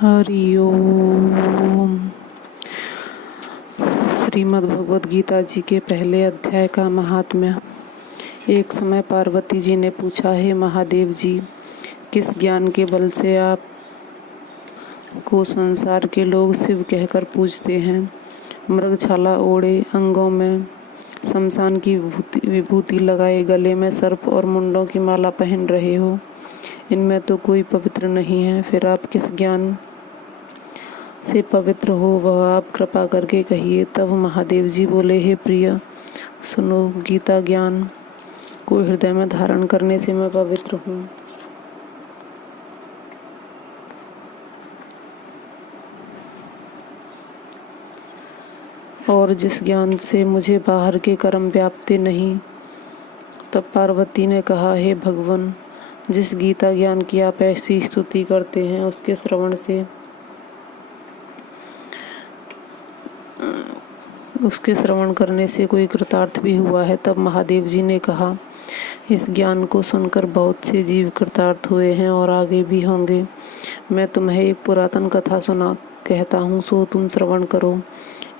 हरि ओम। श्रीमद् भगवद गीता जी के पहले अध्याय का महात्म्य। एक समय पार्वती जी ने पूछा, हे महादेव जी, किस ज्ञान के बल से आप को संसार के लोग शिव कहकर पूजते हैं? मृगछाला ओढ़े, अंगों में शमशान की विभूति लगाए, गले में सर्प और मुंडों की माला पहन रहे हो, इनमें तो कोई पवित्र नहीं है। फिर आप किस ज्ञान से पवित्र हो, वह आप कृपा करके कहिए। तब महादेव जी बोले, हे प्रिय, सुनो, गीता ज्ञान को हृदय में धारण करने से मैं पवित्र हूँ। और जिस ज्ञान से मुझे बाहर के कर्म व्याप्ति नहीं। तब पार्वती ने कहा, हे भगवान, जिस गीता ज्ञान की आप ऐसी स्तुति करते हैं, उसके श्रवण करने से कोई कृतार्थ भी हुआ है। तब महादेव जी ने कहा, इस ज्ञान को सुनकर बहुत से जीव कृतार्थ हुए हैं और आगे भी होंगे। मैं तुम्हें एक पुरातन कथा सुना कहता हूँ, सो तुम श्रवण करो।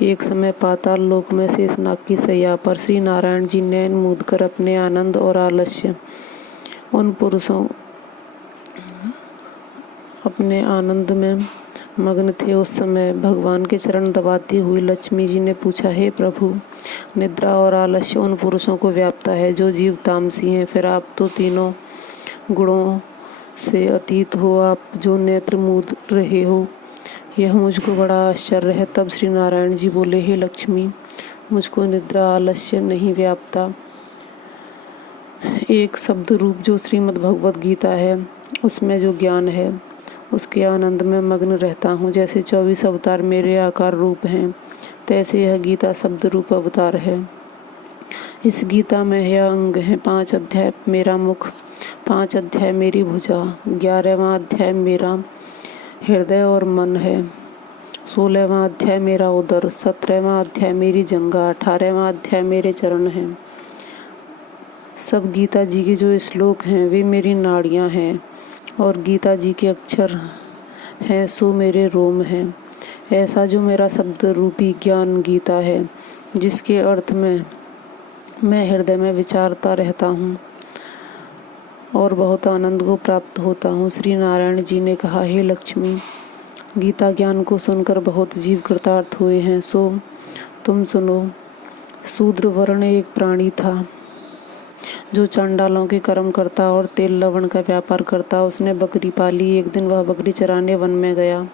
एक समय पाताल लोक में शेषनाग की शैया पर श्री नारायण जी नैन मूंद कर अपने आनंद और आलस्य उन पुरुषों अपने आनंद में मग्न थे। उस समय भगवान के चरण दबाती हुई लक्ष्मी जी ने पूछा, हे प्रभु, निद्रा और आलस्य उन पुरुषों को व्याप्ता है जो जीव तामसी हैं। फिर आप तो तीनों गुणों से अतीत हो, आप जो नेत्र मूंद रहे हो, यह मुझको बड़ा आश्चर्य है। तब श्री नारायण जी बोले, हे लक्ष्मी, मुझको निद्रा आलस्य नहीं व्याप्ता। एक शब्द रूप जो श्रीमद् भगवद गीता है, उसमें जो ज्ञान है, उसके आनंद में मग्न रहता हूँ। जैसे 24 अवतार मेरे आकार रूप हैं, तैसे यह गीता शब्द रूप अवतार है। इस गीता में यह अंग है: 5 अध्याय मेरा मुख, 5 अध्याय मेरी भुजा, 11वां अध्याय मेरा हृदय और मन है, 16वां अध्याय मेरा उदर, 17वां अध्याय मेरी जंघा, 18वां अध्याय मेरे चरण हैं। सब गीता जी के जो श्लोक हैं वे मेरी नाड़ियाँ हैं, और गीता जी के अक्षर हैं सो मेरे रोम हैं। ऐसा जो मेरा शब्द रूपी ज्ञान गीता है, जिसके अर्थ में मैं हृदय में विचारता रहता हूँ और बहुत आनंद को प्राप्त होता हूँ। श्री नारायण जी ने कहा, हे लक्ष्मी, गीता ज्ञान को सुनकर बहुत जीव कृतार्थ हुए हैं, सो तुम सुनो। शूद्र वर्ण एक प्राणी था जो चांडालों के कर्म करता और तेल लवण का व्यापार करता। उसने बकरी पाली। एक दिन वह बकरी चराने वन में गया।